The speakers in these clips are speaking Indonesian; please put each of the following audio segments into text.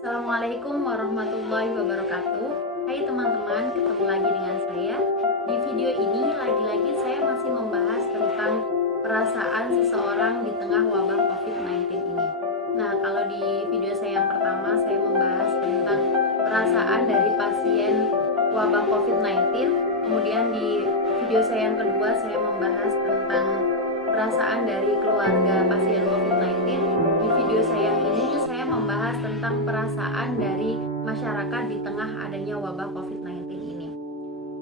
Assalamualaikum warahmatullahi wabarakatuh. Hai teman-teman, ketemu lagi dengan saya. Di video ini lagi-lagi saya masih membahas tentang perasaan seseorang di tengah wabah COVID-19 ini. Nah, kalau di video saya yang pertama saya membahas tentang perasaan dari pasien wabah COVID-19. Kemudian di video saya yang kedua saya membahas tentang perasaan dari keluarga pasien COVID-19. Di video saya ini saya membahas tentang perasaan dari masyarakat di tengah adanya wabah COVID-19 ini.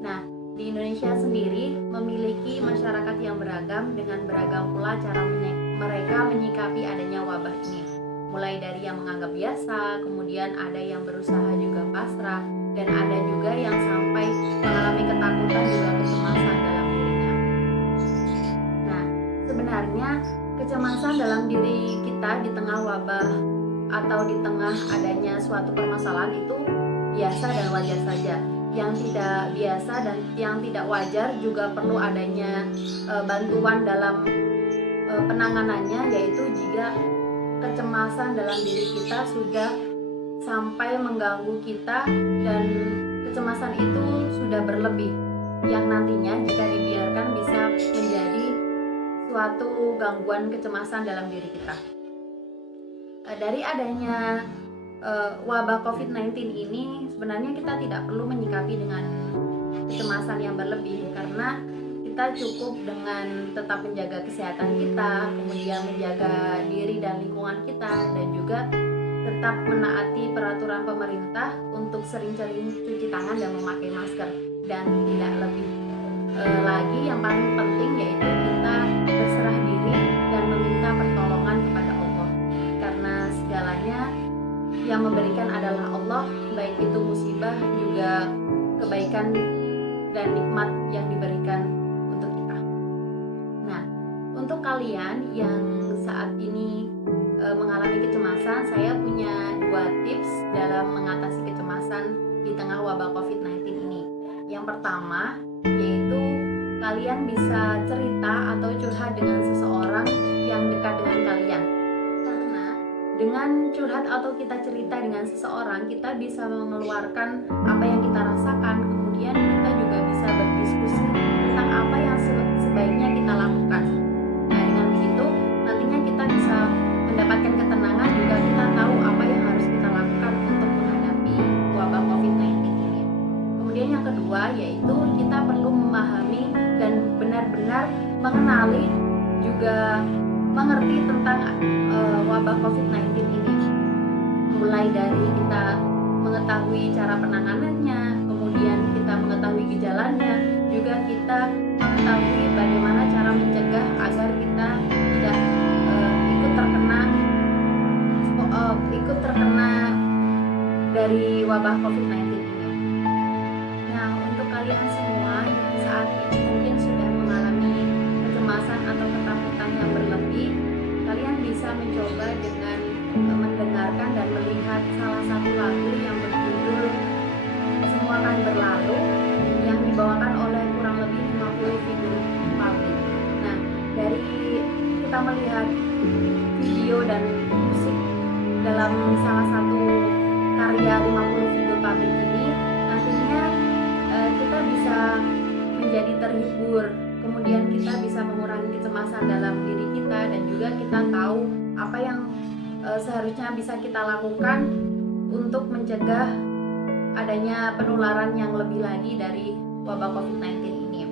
Nah, di Indonesia sendiri memiliki masyarakat yang beragam dengan beragam pula cara mereka menyikapi adanya wabah ini. Mulai dari yang menganggap biasa, kemudian ada yang berusaha juga pasrah, dan ada juga yang sampai mengalami ketakutan juga kecemasan dalam dirinya. Nah, sebenarnya kecemasan dalam diri kita di tengah wabah atau di tengah adanya suatu permasalahan itu biasa dan wajar saja. Yang tidak biasa dan yang tidak wajar juga perlu adanya bantuan dalam penanganannya, yaitu jika kecemasan dalam diri kita sudah sampai mengganggu kita dan kecemasan itu sudah berlebih, yang nantinya jika dibiarkan bisa menjadi suatu gangguan kecemasan dalam diri kita. Dari adanya wabah COVID-19 ini sebenarnya kita tidak perlu menyikapi dengan kecemasan yang berlebih, karena kita cukup dengan tetap menjaga kesehatan kita, kemudian menjaga diri dan lingkungan kita, dan juga tetap menaati peraturan pemerintah untuk sering-sering cuci tangan dan memakai masker. Dan tidak lebih lagi, yang paling penting yaitu kita berserah diri dan meminta pertolongan kepada Allah, karena segalanya yang memberikan adalah Allah, baik itu musibah juga kebaikan dan nikmat yang diberikan untuk kita. Nah, untuk kalian yang saat ini mengalami kecemasan, saya punya 2 tips dalam mengatasi kecemasan di tengah wabah COVID-19 ini. Yang pertama yaitu kalian bisa cerita atau curhat dengan seseorang yang dekat dengan kalian. Karena dengan curhat atau kita cerita dengan seseorang, kita bisa mengeluarkan apa yang kita rasakan, kemudian kita juga bisa berdiskusi tentang apa yang sebaiknya kita lakukan. Nah, dengan begitu nantinya kita bisa mendapatkan ketenangan, juga kita tahu apa yang harus kita lakukan untuk menghadapi wabah COVID-19 ini. Kemudian yang kedua yaitu kita perlu memahami dan benar-benar mengenali juga mengerti tentang wabah COVID-19 ini. Mulai dari kita mengetahui cara penanganannya, kemudian kita mengetahui gejalanya, juga kita mengetahui bagaimana cara mencegah agar kita tidak ikut terkena dari wabah COVID-19 ini. Nah, untuk kalian semua yang saat ini mungkin sudah mengalami kecemasan atau ketakutan yang berlebih, kalian bisa mencoba dengan mendengarkan dan melihat salah satu lagu yang berjudul Semua Akan Berlalu, yang dibawakan oleh kurang lebih 50 figur publik. Nah, dari kita melihat video dan musik dalam salah satu karya 50 figur publik ini, nantinya kita bisa menjadi terhibur, kemudian kita bisa mengurangi kecemasan dalam diri kita, dan juga kita tahu apa yang seharusnya bisa kita lakukan untuk mencegah adanya penularan yang lebih lagi dari wabah COVID-19 ini.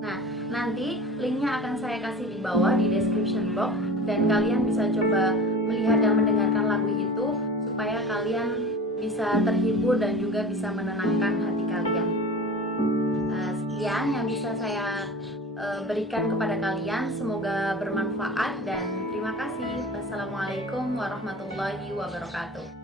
Nah, nanti linknya akan saya kasih di bawah di description box, dan kalian bisa coba melihat dan mendengarkan lagu itu supaya kalian bisa terhibur dan juga bisa menenangkan hati kalian. Sekian yang bisa saya berikan kepada kalian, semoga bermanfaat dan terima kasih. Wassalamualaikum warahmatullahi wabarakatuh.